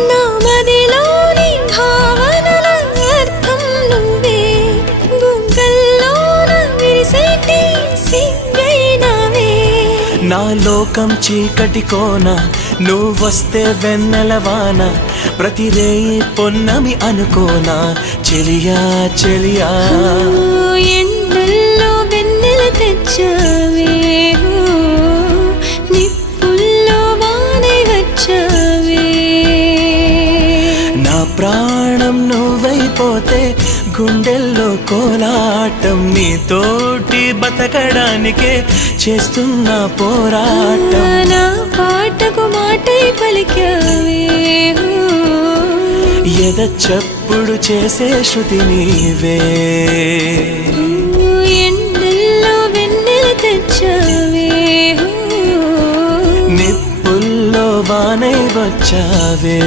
నా మదిలోని భావనల అర్థం నువ్వే గుంగల్లోన విరిసేటి సింగైనవే నా లోకం చీకటి కోన నువ్వొస్తే వెన్నెలవాన ప్రతి రేయి పొన్నమి అనుకోనా చెలియా చెలియా ఎండల్లో వెన్నెల తెచ్చావే నిప్పుల్లో వానై వచ్చావే నా ప్రాణం నువ్వైపోతే గుండెల్లో కోలాటం నీతోటి బతకడానికే చేస్తున్న పోరాటం నా పాటకు మాటై పలికావే ఎద చప్పుడు చేసే శృతి నీవే ఎండల్లో వెన్నెల తెచ్చావే నిప్పుల్లో వానై వచ్చావే